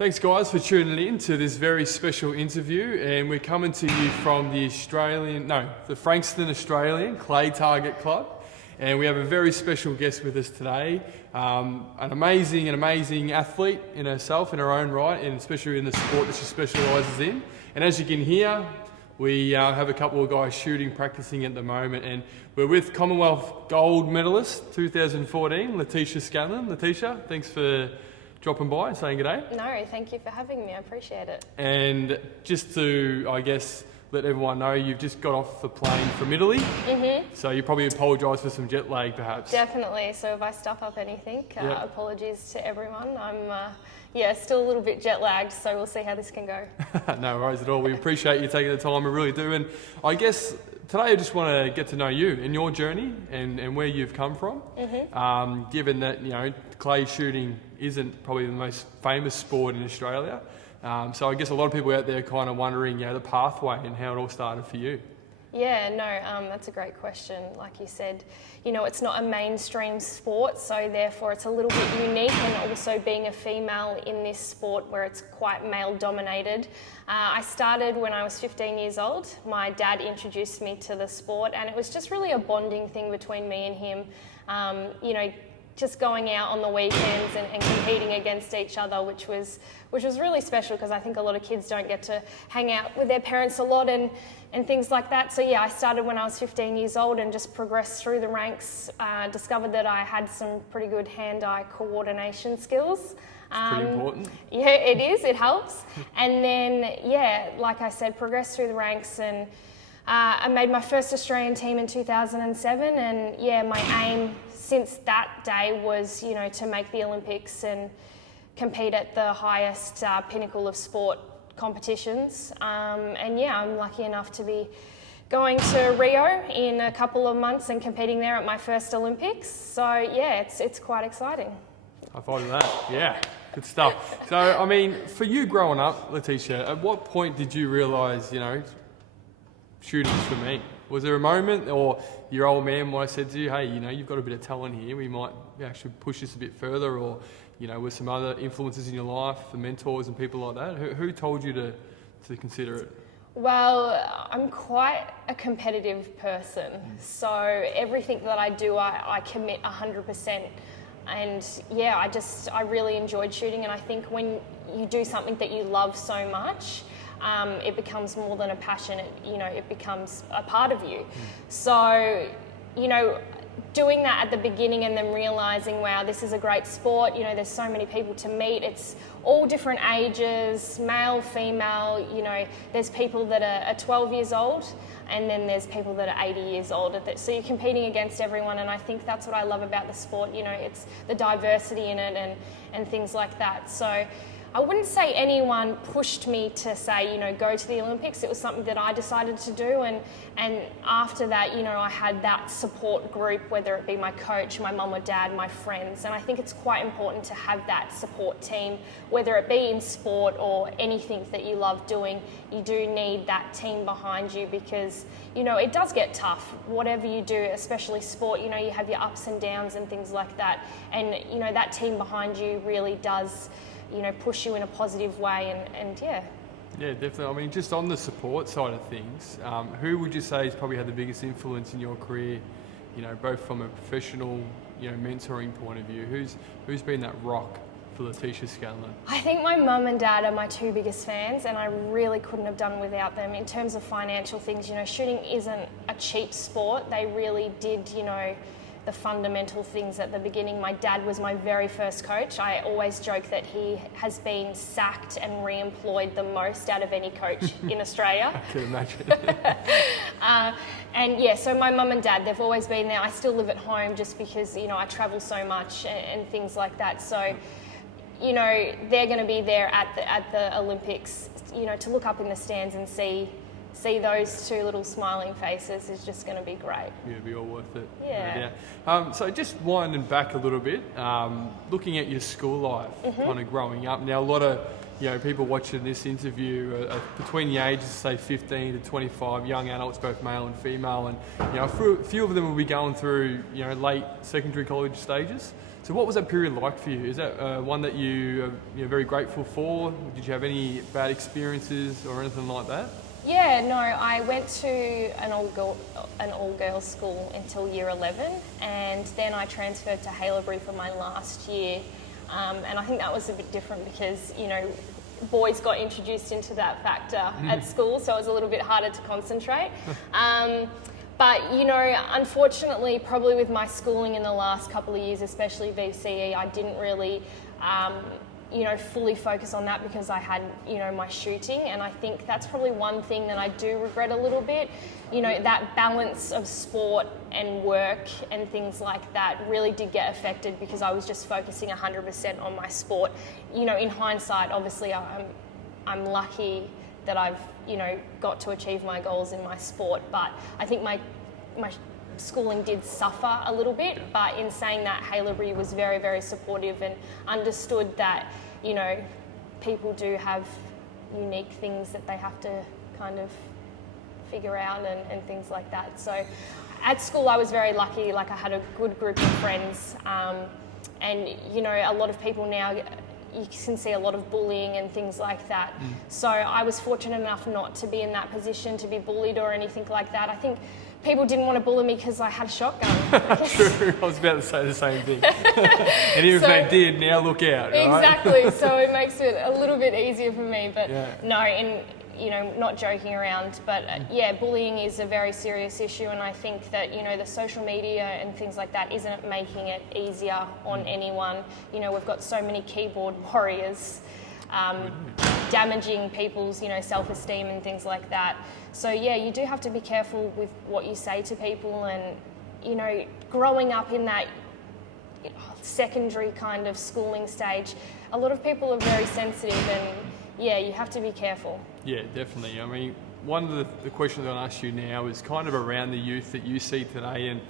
Thanks guys for tuning in to this very special interview, and we're coming to you from the Frankston Australian Clay Target Club, and we have a very special guest with us today, an amazing athlete in herself, in her own right, and especially in the sport that she specialises in. And as you can hear, we have a couple of guys practicing at the moment, and we're with Commonwealth gold medalist 2014, Laetisha Scanlan. Laetisha, thanks for dropping by and saying good day. No, thank you for having me. I appreciate it. And just to, I guess, let everyone know, you've just got off the plane from Italy. Mm-hmm. So you probably apologise for some jet lag, perhaps. Definitely. So if I stuff up anything, apologies to everyone. I'm still a little bit jet lagged, so we'll see how this can go. No worries at all. We appreciate you taking the time, we really do. And I guess today I just want to get to know you and your journey and where you've come from. Mm-hmm. Given that, clay shooting isn't probably the most famous sport in Australia. So I guess a lot of people out there are kind of wondering, the pathway and how it all started for you. Yeah, no, that's a great question. Like you said, it's not a mainstream sport, so therefore it's a little bit unique, and also being a female in this sport where it's quite male dominated. I started when I was 15 years old. My dad introduced me to the sport, and it was just really a bonding thing between me and him. Just going out on the weekends and competing against each other, which was really special, because I think a lot of kids don't get to hang out with their parents a lot and things like that. So I started when I was 15 years old and just progressed through the ranks, discovered that I had some pretty good hand-eye coordination skills. Pretty important. Yeah, it is, it helps. And then, like I said, progressed through the ranks, and I made my first Australian team in 2007, and my aim since that day was, to make the Olympics and compete at the highest pinnacle of sport competitions. I'm lucky enough to be going to Rio in a couple of months and competing there at my first Olympics. So it's quite exciting. I find that, good stuff. So, for you growing up, Laetisha, at what point did you realise, shooting's for me? Was there a moment, or your old man might have said to you, hey, you've got a bit of talent here, we might actually push this a bit further, or, with some other influences in your life, the mentors and people like that? Who told you to consider it? Well, I'm quite a competitive person, so everything that I do, I commit 100%. And I really enjoyed shooting, and I think when you do something that you love so much, it becomes more than a passion, it becomes a part of you. So, doing that at the beginning and then realising, wow, this is a great sport, there's so many people to meet, it's all different ages, male, female, there's people that are 12 years old, and then there's people that are 80 years old. So you're competing against everyone, and I think that's what I love about the sport, it's the diversity in it and things like that. So I wouldn't say anyone pushed me to say, go to the Olympics. It was something that I decided to do, and after that, I had that support group, whether it be my coach, my mum or dad, my friends, and I think it's quite important to have that support team, whether it be in sport or anything that you love doing. You do need that team behind you, because, it does get tough, whatever you do, especially sport, you have your ups and downs and things like that, and, that team behind you really does push you in a positive way, and yeah. Yeah, definitely. Just on the support side of things, who would you say has probably had the biggest influence in your career, both from a professional, mentoring point of view? Who's been that rock for Laetisha Scanlan? I think my mum and dad are my two biggest fans, and I really couldn't have done without them. In terms of financial things, shooting isn't a cheap sport. They really did, the fundamental things at the beginning. My dad was my very first coach. I always joke that he has been sacked and re-employed the most out of any coach in Australia. I can imagine. So my mum and dad, they've always been there. I still live at home just because, I travel so much and things like that. So, they're going to be there at the Olympics, to look up in the stands and see those two little smiling faces is just going to be great. Yeah, it'll be all worth it. Yeah. So just winding back a little bit, looking at your school life, kind of growing up. Now, a lot of people watching this interview are between the ages, say 15 to 25, young adults, both male and female, and a few of them will be going through late secondary college stages. So what was that period like for you? Is that one that you're very grateful for? Did you have any bad experiences or anything like that? Yeah, no, I went to an all-girls school until year 11, and then I transferred to Haileybury for my last year. And I think that was a bit different because, boys got introduced into that factor at school, so it was a little bit harder to concentrate. But, unfortunately, probably with my schooling in the last couple of years, especially VCE, I didn't really, fully focus on that because I had, my shooting. And I think that's probably one thing that I do regret a little bit. That balance of sport and work and things like that really did get affected because I was just focusing 100% on my sport. In hindsight, obviously, I'm lucky that I've, got to achieve my goals in my sport. But I think my schooling did suffer a little bit. But in saying that, Haileybury was very, very supportive and understood that, people do have unique things that they have to kind of figure out and things like that. So at school I was very lucky, like I had a good group of friends, and a lot of people now, you can see a lot of bullying and things like that. So I was fortunate enough not to be in that position to be bullied or anything like that. I think people didn't want to bully me because I had a shotgun. True, I was about to say the same thing. And even if they did, now look out, right? Exactly, so it makes it a little bit easier for me, but yeah. No, and not joking around, but bullying is a very serious issue, and I think that, the social media and things like that isn't making it easier on anyone. We've got so many keyboard warriors damaging people's, self-esteem and things like that. So yeah, you do have to be careful with what you say to people, and, growing up in that secondary kind of schooling stage, a lot of people are very sensitive, and yeah, you have to be careful. Yeah, definitely. I mean, one of the questions I'll ask you now is kind of around the youth that you see today, and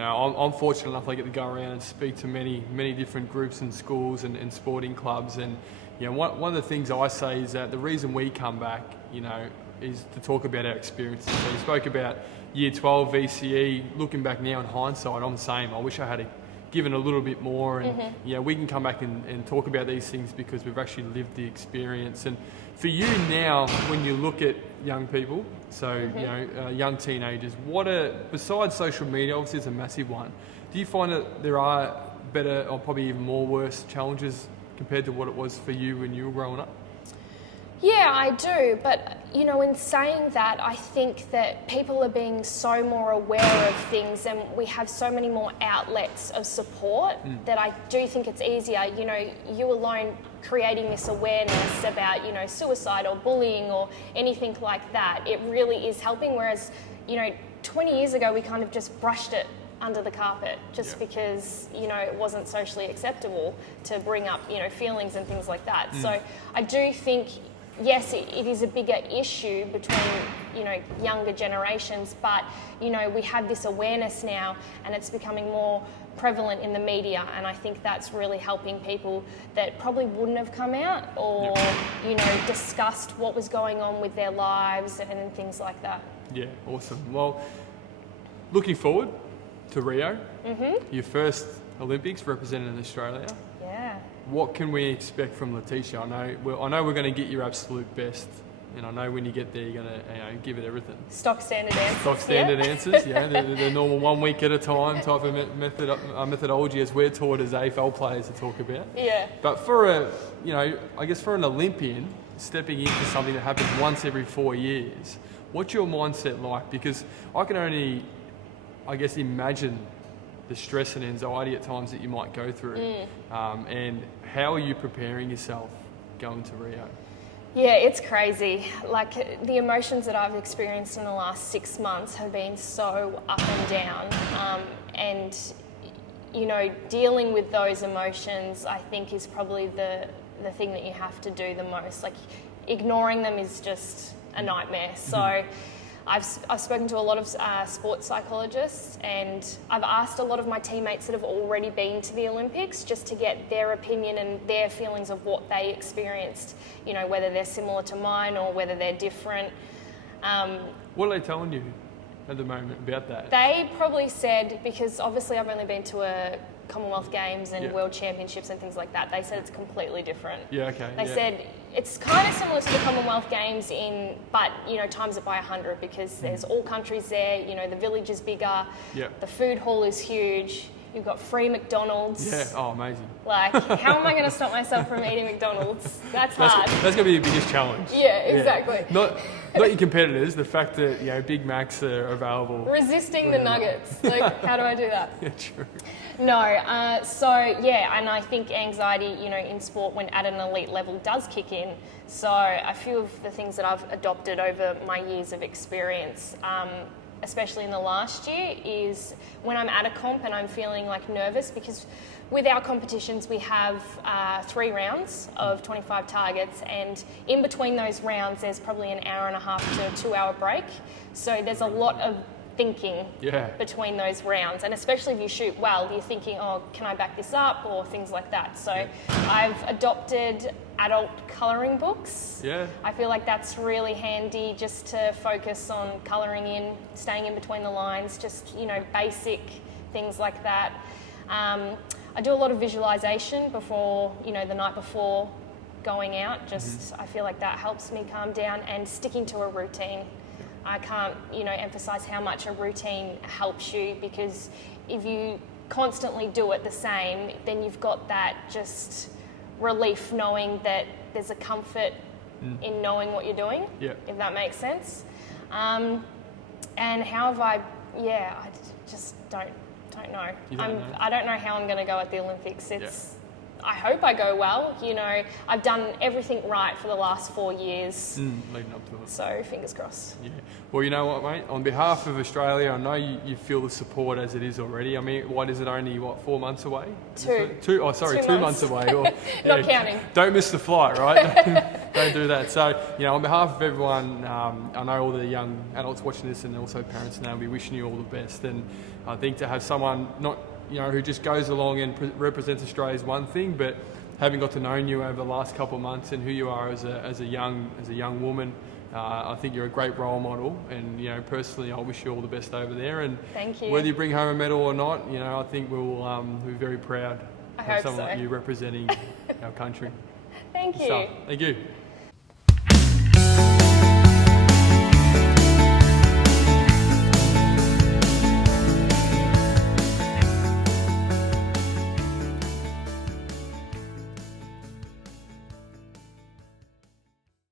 I'm fortunate enough I get to go around and speak to many different groups and schools and sporting clubs, and one of the things I say is that the reason we come back, is to talk about our experiences. So you spoke about year 12 VCE. Looking back now in hindsight, I'm the same. I wish I had given a little bit more, and we can come back and talk about these things because we've actually lived the experience. And for you now, when you look at young people, so young teenagers, besides social media, obviously it's a massive one, do you find that there are better or probably even more worse challenges compared to what it was for you when you were growing up? Yeah, I do, but in saying that, I think that people are being so more aware of things, and we have so many more outlets of support that I do think it's easier, you alone creating this awareness about, suicide or bullying or anything like that. It really is helping, whereas, 20 years ago we kind of just brushed it under the carpet just because, it wasn't socially acceptable to bring up, feelings and things like that. So I do think, yes, it is a bigger issue between, younger generations, but, we have this awareness now and it's becoming more prevalent in the media, and I think that's really helping people that probably wouldn't have come out or, discussed what was going on with their lives and things like that. Yeah, awesome. Well, looking forward to Rio, your first Olympics representing Australia. Yeah. What can we expect from Laetisha? I know we're going to get your absolute best, and I know when you get there you're going to give it everything. Stock standard answers. Stock standard answers, the normal 1 week at a time type of methodology as we're taught as AFL players to talk about. Yeah. But for I guess for an Olympian stepping into something that happens once every 4 years, what's your mindset like? Because I can only, imagine the stress and anxiety at times that you might go through. And how are you preparing yourself going to Rio? Yeah, it's crazy. Like, the emotions that I've experienced in the last 6 months have been so up and down. And, dealing with those emotions, I think, is probably the thing that you have to do the most. Like, ignoring them is just a nightmare. So I've spoken to a lot of sports psychologists, and I've asked a lot of my teammates that have already been to the Olympics just to get their opinion and their feelings of what they experienced, whether they're similar to mine or whether they're different. What are they telling you at the moment about that? They probably said, because obviously I've only been to a Commonwealth Games and Yeah. World Championships and things like that. They said it's completely different. Yeah, okay. They yeah. said it's kind of similar to the Commonwealth Games but times it by 100 because there's all countries there. The village is bigger. Yeah. The food hall is huge. You've got free McDonald's. Yeah, oh, amazing. Like, how am I going to stop myself from eating McDonald's? That's hard. That's going to be the biggest challenge. Yeah, exactly. Not your competitors, the fact that, Big Macs are available. Resisting the nuggets. Like, how do I do that? Yeah, true. No, and I think anxiety, in sport when at an elite level does kick in. So a few of the things that I've adopted over my years of experience, especially in the last year, is when I'm at a comp and I'm feeling like nervous, because with our competitions we have 3 rounds of 25 targets, and in between those rounds there's probably an hour and a half to a 2-hour break. So there's a lot of thinking between those rounds, and especially if you shoot well, you're thinking, oh, can I back this up, or things like that. So I've adopted adult colouring books. Yeah. I feel like that's really handy just to focus on colouring in, staying in between the lines, just basic things like that. I do a lot of visualisation before, the night before going out. I feel like that helps me calm down, and sticking to a routine. I can't, emphasise how much a routine helps you, because if you constantly do it the same, then you've got that just relief knowing that there's a comfort in knowing what you're doing, if that makes sense. And how have I just don't know. I don't know how I'm going to go at the Olympics. I hope I go well. I've done everything right for the last 4 years. Leading up to it. So fingers crossed. Yeah. Well, you know what, mate? On behalf of Australia, I know you feel the support as it is already. I mean, what is it, only, 4 months away? 2. 2? Oh, sorry, 2 months away. Or, Not counting. Don't miss the flight, right? Don't do that. So, on behalf of everyone, I know all the young adults watching this and also parents now, we wishing you all the best. And I think to have someone who just goes along and represents Australia is one thing, but having got to know you over the last couple of months and who you are as a young woman, I think you're a great role model. And personally, I wish you all the best over there. And thank you. Whether you bring home a medal or not, I think we'll be very proud I of hope someone so. like you representing our country. Thank you. So, thank you.